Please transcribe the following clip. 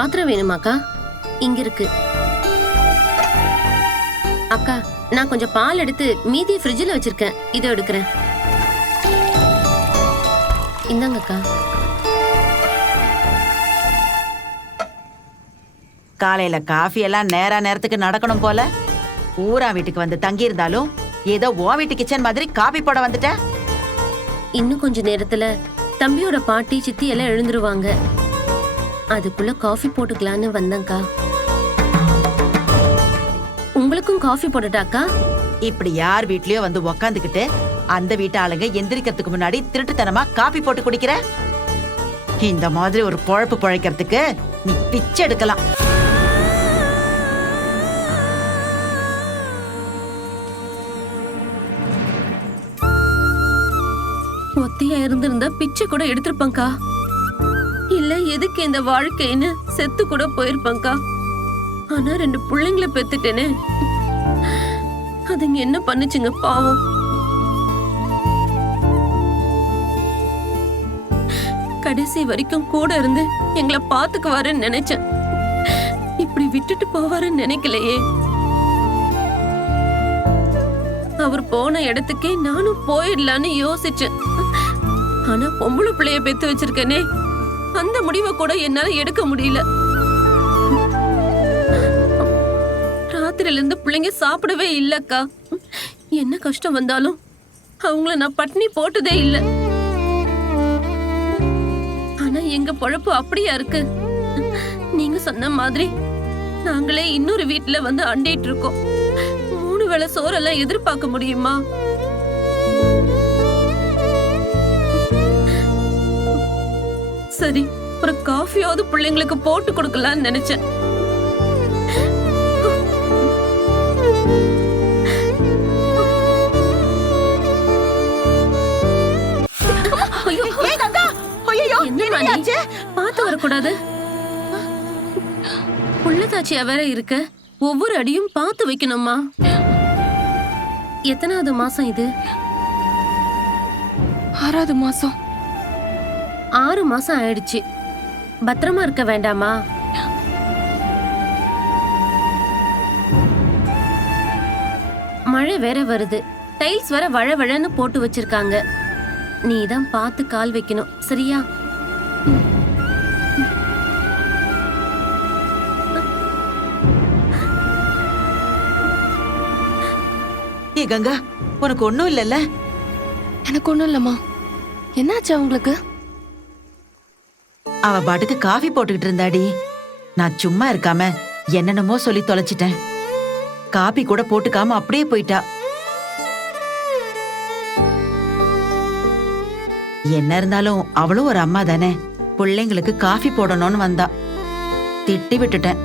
பாத்திரம் வேணுமாக்கா? இங்க இருக்கு. அக்கா, நான் கொஞ்சம் பால் எடுத்து மீதியை ஃப்ரிட்ஜில் வச்சிருக்கேன். இதோ எடுக்கிறேன். இந்தாங்கக்கா. காலையில காஃபி எல்லாம் நேரத்துக்கு நடக்கணும் போல. ஊரா வீட்டுக்கு வந்து தங்கி இருந்தாலும் ஏதோ ஓ வீட்டு கிச்சன் மாதிரி காபி போட வந்துட்ட. இன்னும் கொஞ்ச நேரத்துல தம்பியோட பாட்டி சித்தி எல்லாம் எழுந்துருவாங்க. அதுக்குள்ள காஃபி போட்டுக்கலான்னு வந்தேன்க்கா. உங்களுக்கும் காஃபி போட்டுட்டாக்கா? இப்படி யார் வீட்லயோ வந்து உக்காந்துக்கிட்டு அந்த வீட்டு ஆளுங்க எந்திரிக்கிறதுக்கு முன்னாடி திருட்டுத்தனமா காபி போட்டு குடிக்கிற? இந்த மாதிரி ஒரு பொழப்பு பொழைக்கிறதுக்கு நீ பிச்சை எடுக்கலாம். ஒத்தியா இருந்திருந்தா பிச்சை கூட எடுத்திருப்பேன்க்கா. இல்ல எதுக்கு இந்த வாழ்க்கைன்னு செத்து கூட போயிருப்பேன்க்கா. ஆனா 2 பிள்ளைங்களை பெத்துட்டேனே, அதுங்க என்ன பண்ணுச்சுங்க பாவம். கடைசி வரைக்கும் கூட இருந்து எங்களை பாத்துக்குவாருன்னு நினைச்சேன். இப்படி விட்டுட்டு போவாருன்னு நினைக்கலையே. அவர் போன இடத்துக்கே நானும் போயிடலான்னு யோசிச்சேன். ஆனா பொம்பளை பிள்ளைய பெத்து வச்சிருக்கேனே, அந்த முடிவை கூட என்னால எடுக்க முடியல. ராத்திரில இருந்து பிள்ளைங்க சாப்பிடவே இல்லக்கா. என்ன கஷ்டம் வந்தாலும் அவங்கள நான் பட்டினி போட்டதே இல்ல. ஆனா எங்க பொழப்பு அப்படியா இருக்கு. நீங்க சொன்ன மாதிரி நாங்களே இன்னொரு வீட்டுல வந்து அண்டிட்டு இருக்கோம். 3 வேளை சோறெல்லாம் எதிர்பார்க்க முடியுமா? சரி, ஒரு காஃபியாவது பிள்ளைங்களுக்கு போட்டு கொடுக்கலான்னு நினைச்சேன். பாத்து வரக்கூடாது. புள்ளதாச்சியா வேற இருக்க, ஒவ்வொரு அடியும் பார்த்து வைக்கணுமா? எத்தனாவது மாசம் இது? 6வது மாசம். 6 மாசம் ஆயிடுச்சு. பத்திரமா இருக்க வேண்டாமா? மழை வேற வருது. டைல்ஸ் வேற வழவழன்னு போட்டு வச்சிருக்காங்க. நீ தான் பார்த்து கால் வைக்கணும், சரியா? ஏ கங்கா, உனக்கு ஒண்ணும் இல்லல்ல? எனக்கு ஒண்ணும் இல்லம்மா. என்னாச்சு அவங்களுக்கு? அவ பாட்டுக்கு காஃபி போட்டுக்கிட்டு இருந்தாடி. நான் சும்மா இருக்காம என்னென்னமோ சொல்லி தொலைச்சிட்டேன். காபி கூட போட்டுக்காம அப்படியே போயிட்டா. என்ன இருந்தாலும் அவளும் ஒரு அம்மா தானே. பிள்ளைங்களுக்கு காஃபி போடணும்னு வந்தா. திட்டி விட்டுட்டேன்.